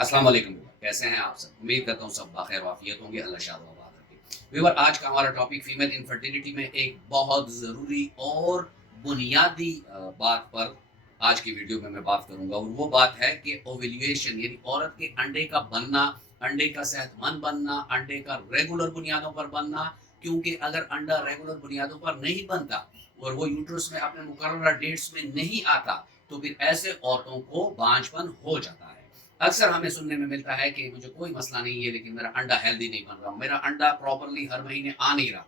अस्सलाम वालेकुम। कैसे हैं आप सब? उम्मीद करता हूँ सब बखैर वाफियत होंगे। अल्लाह शाद व आबाद रखे। व्यूअर, आज का हमारा टॉपिक फीमेल इनफर्टिलिटी में एक बहुत ज़रूरी और बुनियादी बात पर आज की वीडियो में मैं बात करूंगा, और वो बात है कि ओव्यूलेशन यानी औरत के अंडे का बनना, अंडे का सेहतमंद बनना, अंडे का रेगुलर बुनियादों पर बनना। क्योंकि अगर अंडा रेगुलर बुनियादों पर नहीं बनता और वो यूट्रस में अपने मुकर्रर डेट्स में नहीं आता, तो फिर ऐसे औरतों को बांझपन हो जाता है। अक्सर हमें सुनने में मिलता है कि मुझे कोई मसला नहीं है, लेकिन मेरा अंडा हेल्दी नहीं बन रहा, मेरा अंडा प्रॉपरली हर महीने आ नहीं रहा,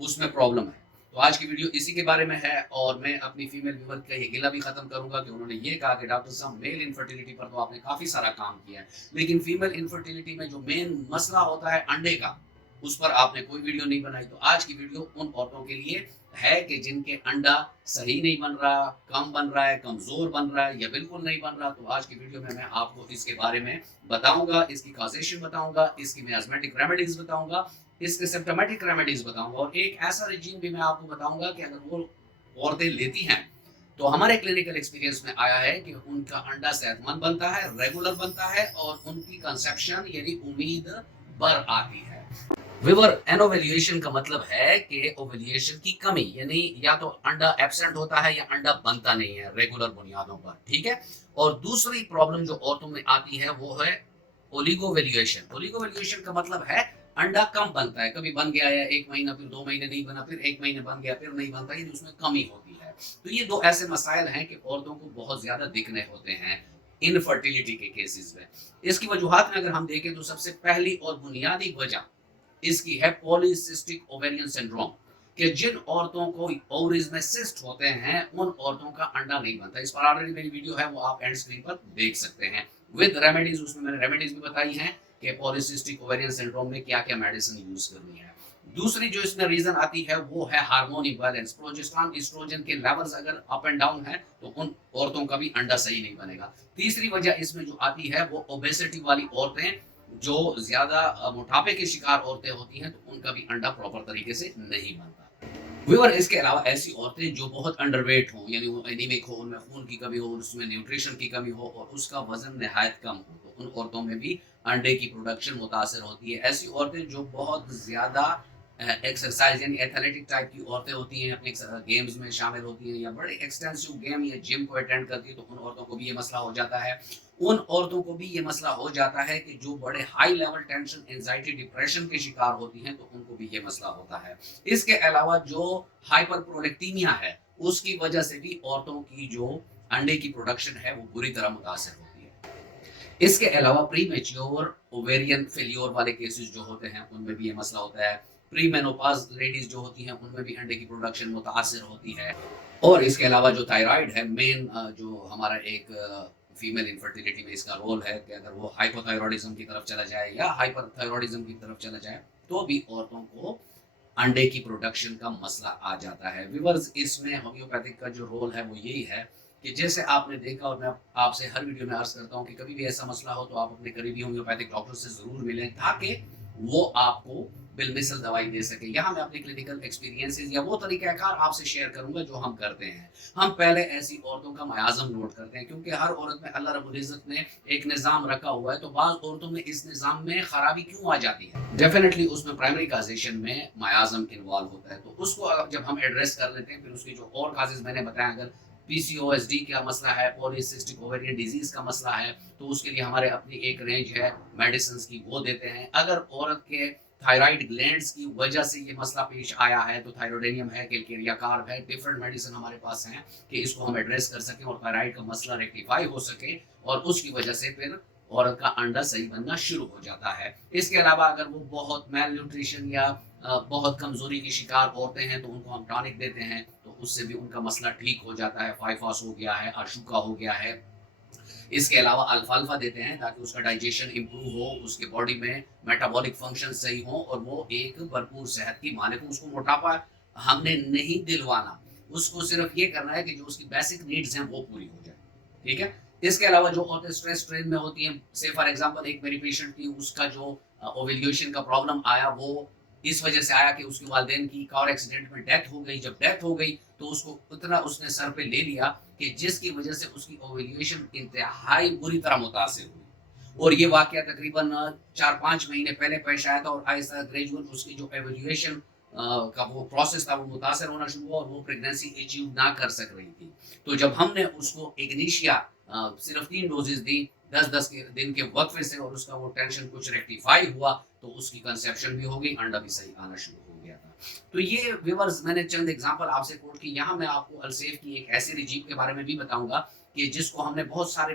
उसमें प्रॉब्लम है। तो आज की वीडियो इसी के बारे में है, और मैं अपनी फीमेल व्यूअर का ये गिला भी खत्म करूंगा कि उन्होंने ये कहा कि डॉक्टर साहब, मेल इनफर्टिलिटी पर तो आपने काफी सारा काम किया है, लेकिन फीमेल इनफर्टिलिटी में जो मेन मसला होता है अंडे का, उस पर आपने कोई वीडियो नहीं बनाई। तो आज की वीडियो उन औरतों के लिए है कि जिनके अंडा सही नहीं बन रहा, कम बन रहा है, कमजोर बन रहा है या बिल्कुल नहीं बन रहा। तो आज की वीडियो में मैं आपको इसके बारे में बताऊंगा, इसकी कॉजेशन बताऊंगा, इसकी मियाज़मेटिक रेमेडीज बताऊंगा, इसके सिम्प्टोमेटिक रेमेडीज बताऊंगा, और एक ऐसा रिजीम भी मैं आपको बताऊंगा कि अगर वो औरतें लेती हैं तो हमारे क्लिनिकल एक्सपीरियंस में आया है कि उनका अंडा सेहतमंद बनता है, रेगुलर बनता है, और उनकी कंसेप्शन यानी उम्मीद बर आती है। विवर, एनोवेल्यूएशन का मतलब है कि ओवेल्यूएशन की कमी, यानी या तो अंडा एब्सेंट होता है या अंडा बनता नहीं है रेगुलर बुनियादों पर, ठीक है। और दूसरी प्रॉब्लम जो औरतों में आती है वो है ओलिगोवेल्यूएशन। ओलिगोवेल्यूएशन का मतलब है अंडा कम बनता है, कभी बन गया है 1 महीना, फिर 2 महीने नहीं बना, फिर 1 महीने बन गया, फिर नहीं बनता, यानी उसमें कमी होती है। तो ये दो ऐसे मसाइल हैं कि औरतों को बहुत ज्यादा दिखने होते हैं इनफर्टिलिटी के केसेस में। इसकी वजूहात में अगर हम देखें तो सबसे पहली और बुनियादी वजह इसकी है पॉलीसिस्टिक ओवेरियन सिंड्रोम, कि जिन औरतों को ओवरीज में सिस्ट होते हैं उन औरतों का अंडा नहीं बनता। इस पर ऑलरेडी मेरी वीडियो है, वो आप एंड स्क्रीन पर देख सकते हैं विद रेमेडीज। उसमें मैंने रेमेडीज भी बताई हैं कि पॉलीसिस्टिक ओवेरियन सिंड्रोम में क्या क्या मेडिसिन यूज करनी है। दूसरी जो इसमें रीजन आती है वो है हार्मोन इम्बैलेंस। प्रोजेस्टेरोन एस्ट्रोजन के लेवल्स अगर अप एंड डाउन है तो उन औरतों का भी अंडा सही नहीं बनेगा। तीसरी वजह इसमें जो आती है वो ओबेसिटी वाली औरतें, जो ज्यादा मोटापे के शिकार औरतें होती हैं, तो उनका भी अंडा प्रॉपर तरीके से नहीं बनता। व्यूअर, इसके अलावा ऐसी औरतें जो बहुत अंडरवेट हो, यानी वो एनीमिक हो, उनमें खून की कमी हो, उसमें न्यूट्रिशन की कमी हो, और उसका वजन नहायत कम हो, तो उन औरतों में भी अंडे की प्रोडक्शन मुतासर होती है। ऐसी औरतें जो बहुत ज्यादा एक्सरसाइज यानी एथलेटिक टाइप की औरतें होती हैं, अपने गेम्स में शामिल होती हैं, या बड़े एक्सटेंसिव गेम या जिम को अटेंड करती है, तो उन औरतों को भी ये मसला हो जाता है। उन औरतों को भी ये मसला हो जाता है कि जो बड़े high level tension, anxiety, depression के शिकार होती हैं, तो उनको भी ये मसला होता है। इसके अलावा जो हाइपर प्रोडक्टीमिया है, उसकी वजह से भी औरतों की जो अंडे की प्रोडक्शन है वो बुरी तरह मुतासर होती है। इसके अलावा प्री मेच्योर ओवेरियन फेल्योर वाले केसेस जो होते हैं उनमें भी ये मसला होता है। प्री मेनोपॉज लेडीज जो होती हैं उनमें भी अंडे की प्रोडक्शन मुतासर होती है। और इसके अलावा जो थायराइड है, मेन जो हमारा एक फीमेल इनफर्टिलिटी में इसका रोल है, कि अगर वो हाइपोथायरॉयडिज्म की तरफ चला जाए या हाइपरथायरॉयडिज्म की तरफ चला जाए, तो भी औरतों को अंडे की प्रोडक्शन का मसला आ जाता है। व्यूअर्स, इसमें होम्योपैथिक का जो रोल है वो यही है कि जैसे आपने देखा, और मैं आपसे हर वीडियो में अर्ज करता हूँ कि कभी भी ऐसा मसला हो तो आप अपने करीबी होम्योपैथिक डॉक्टर से जरूर मिलें, ताकि वो आपको बिलमिसल दवाई दे सके। यहाँ मैं अपने क्लिनिकल एक्सपीरियंसेस या वो तरीकाकार आपसे शेयर करूंगा जो हम करते हैं। हम पहले ऐसी औरतों का मयाज़म नोट करते हैं, क्योंकि हर औरत में अल्लाह रब्बुल इज़्ज़त ने एक निज़ाम रखा हुआ है, तो बाज़ औरतों में इस निज़ाम में खराबी क्यों आ जाती है। डेफिनेटली उसमें प्राइमरी काजेशन में मयाज़म इन्वॉल्व होता है, तो उसको जब हम एड्रेस कर लेते हैं, फिर उसकी जो और काजेज मैंने बताया, अगर पीसीओएसडी का मसला है, पॉलीसिस्टिक ओवेरियन डिजीज का मसला है, तो उसके लिए हमारे अपनी एक रेंज है मेडिसिन की, वो देते हैं। अगर औरत के थायराइड ग्लैंड्स की वजह से ये मसला पेश आया है, तो थायरोडेनियम है, कैलकेरिया कार्ब है, डिफरेंट मेडिसिन हमारे पास हैं कि इसको हम एड्रेस कर सकें और थायराइड का मसला रेक्टिफाई हो सके, और उसकी वजह से फिर औरत का अंडा सही बनना शुरू हो जाता है। इसके अलावा अगर वो बहुत मेल न्यूट्रिशन या बहुत कमजोरी की शिकार औरतें हैं, तो उनको हम टॉनिक देते हैं, तो उससे भी उनका मसला ठीक हो जाता है। फाइफास हो गया है, अशुका हो गया है। इसके अलावा अल्फाल्फा देते हैं ताकि उसका डाइजेशन इंप्रूव हो, उसके बॉडी में मेटाबॉलिक फंक्शन सही हो, और वो एक भरपूर सेहत की मालिक हो। उसको मोटापा हमने नहीं दिलवाना, उसको सिर्फ ये करना है कि जो उसकी बेसिक नीड्स हैं वो पूरी हो जाए, ठीक है। इसके अलावा जो औरतें स्ट्रेस स्ट्रेन में होती हैं, से फॉर एग्जांपल एक मेरी पेशेंट थी, उसका जो ओव्यूलेशन का प्रॉब्लम आया वो इस वजह से आया कि उसके वालिदैन की कार एक्सीडेंट में डेथ हो गई। जब डेथ हो गई तो उसको उतना उसने सर पे ले लिया कि जिसकी वजह से उसकी ओव्यूलेशन इंतहाई बुरी तरह मुतासिर हुई। اور یہ واقعہ تقریباً 4-5 مہینے پہلے پیش آیا تھا اور آہستہ گریجول اس کی جو ایویلیویشن کا وہ پروسیس تھا وہ متاثر ہونا شروع ہوا اور وہ پریگنینسی اچیو نہ کر سک رہی تھی. تو جب ہم نے اس کو اگنیشیا صرف 3 ڈوزز دی 10 دن کے وقفے سے اور اس کا وہ ٹینشن کچھ ریکٹیفائی ہوا تو اس کی کنسیپشن بھی ہو گئی, انڈا بھی صحیح آنا شروع ہو گیا تھا. تو یہ ویورز میں نے چند ایگزامپل آپ سے کوٹ کی. یہاں میں آپ کو السیف کی ایک ایسی رجیم کے بارے میں بھی بتاؤں گا کہ جس کو ہم نے بہت سارے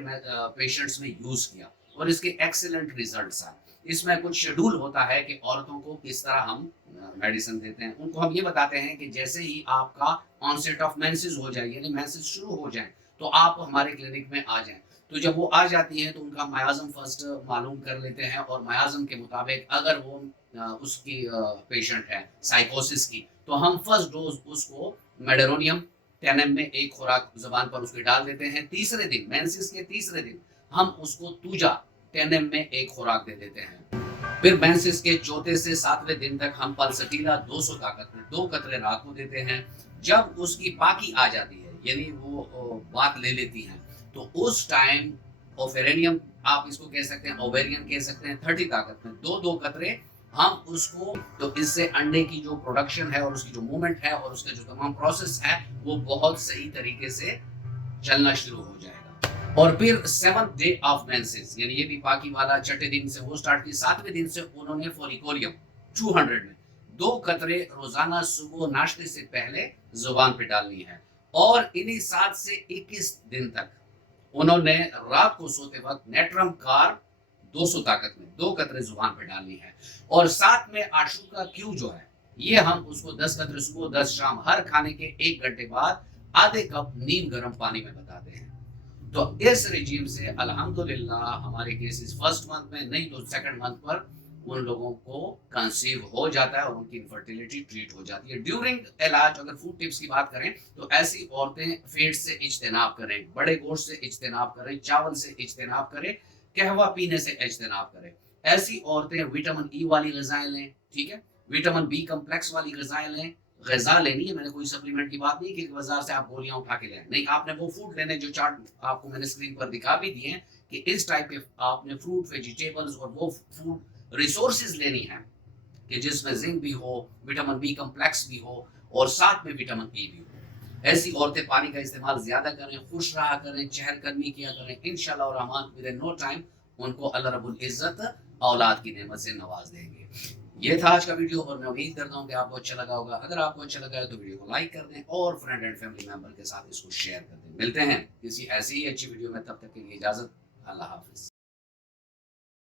پیشنٹس میں یوز کیا اور اس کے ایکسیلنٹ ریزلٹس آئے. اس میں کچھ شیڈول ہوتا ہے کہ عورتوں کو کس طرح ہم میڈیسن دیتے ہیں. ان کو ہم یہ بتاتے ہیں کہ جیسے ہی آپ کا آنسیٹ آف مینسز ہو جائے یعنی مینسز شروع ہو جائیں تو آپ ہمارے کلینک میں آ جائیں. تو جب وہ آ جاتی ہیں تو ان کا میازم فرسٹ معلوم کر لیتے ہیں اور میازم کے مطابق اگر وہ اس کی پیشنٹ ہے سائیکوسس کی تو ہم فرسٹ ڈوز اس کو میڈرونیم 10 mg میں ایک خوراک زبان پر اس کے ڈال دیتے ہیں. تیسرے دن مینسز کے تیسرے دن ہم اس کو توجا 10 mg میں ایک خوراک دے دیتے ہیں. پھر مینسز کے چوتھے سے 7ویں دن تک ہم پلسٹیلا 200 طاقت میں 2 قطرے رات کو دیتے ہیں. جب اس کی پاکی آ جاتی ہے یعنی وہ بات لے لیتی ہیں تو اس ٹائم اوفیرینیم آپ اس کو کہہ سکتے ہیں, اوویرین کہہ سکتے ہیں, 30 طاقت میں 2 قطرے ہم اس کو, تو اس سے انڈے کی جو پروڈکشن ہے اور اس کی جو موومنٹ ہے اور اس کا جو تمام پروسیس ہے وہ بہت صحیح طریقے سے چلنا شروع ہو جائے گا. اور پھر 7th day آف مینسز یعنی یہ بھی پاکی والا چھٹے دن سے وہ سٹارٹ کی. 7ویں دن سے انہوں نے فولیکولیم 200 میں 2 قطرے روزانہ صبح ناشتے سے پہلے زبان پہ ڈالنی ہے. اور انہی 7 سے 21 دن تک انہوں نے رات کو سوتے وقت نیٹرم کار 200 طاقت میں 2 قطرے زبان پہ ڈالنی ہے. اور ساتھ میں آشوکا کیو جو ہے یہ ہم اس کو 10 قطرے صبح 10 شام ہر کھانے کے 1 گھنٹے بعد آدھے کپ نیم گرم پانی میں بتاتے ہیں. تو اس رجیم سے الحمدللہ ہمارے کیسز فرسٹ منتھ میں نہیں تو سیکنڈ منتھ پر ان لوگوں کو کنسیو ہو جاتا ہے اور ان کی انفرٹیلیٹی ٹریٹ ہو جاتی ہے. ڈیورنگ علاج اگر فوڈ ٹپس کی بات کریں تو ایسی عورتیں فیٹ سے اجتناب کریں, بڑے گوشت سے اجتناب کریں, چاول سے اجتناب کریں, قہوہ پینے سے اجتناب کریں. ایسی عورتیں وٹامن ای والی غذائیں لیں, ٹھیک ہے, وٹامن بی کمپلیکس والی غذائیں لیں. غذا لینی ہے, میں نے کوئی سپلیمنٹ کی بات نہیں کہ بازار سے آپ گولیاں اٹھا کے لیں, نہیں, آپ نے وہ فوڈ لینے جو چارٹ آپ کو میں نے اسکرین پر دکھا بھی دیے ہیں کہ اس ٹائپ کے آپ نے فروٹ ویجیٹیبلز اور وہ فوڈ ریسورسز لینی ہیں کہ جس میں زنک بھی ہو, وٹامن بی کمپلیکس بھی ہو اور ساتھ میں وٹامن ای بھی ہو. ایسی عورتیں پانی کا استعمال زیادہ کریں, خوش رہا کریں, چہل قدمی کیا کریں. انشاءاللہ الرحمن ود نو ٹائم ان کو اللہ رب العزت اولاد کی نعمت سے نواز دیں گے. یہ تھا آج کا ویڈیو اور میں امید کرتا ہوں کہ آپ کو اچھا لگا ہوگا. اگر آپ کو اچھا لگا ہے تو ویڈیو کو لائک کر دیں اور فرینڈ اینڈ فیملی ممبر کے ساتھ اس کو شیئر کر دیں. ملتے ہیں کسی ایسی ہی اچھی ویڈیو میں, تب تک کے لیے اجازت, اللہ حافظ.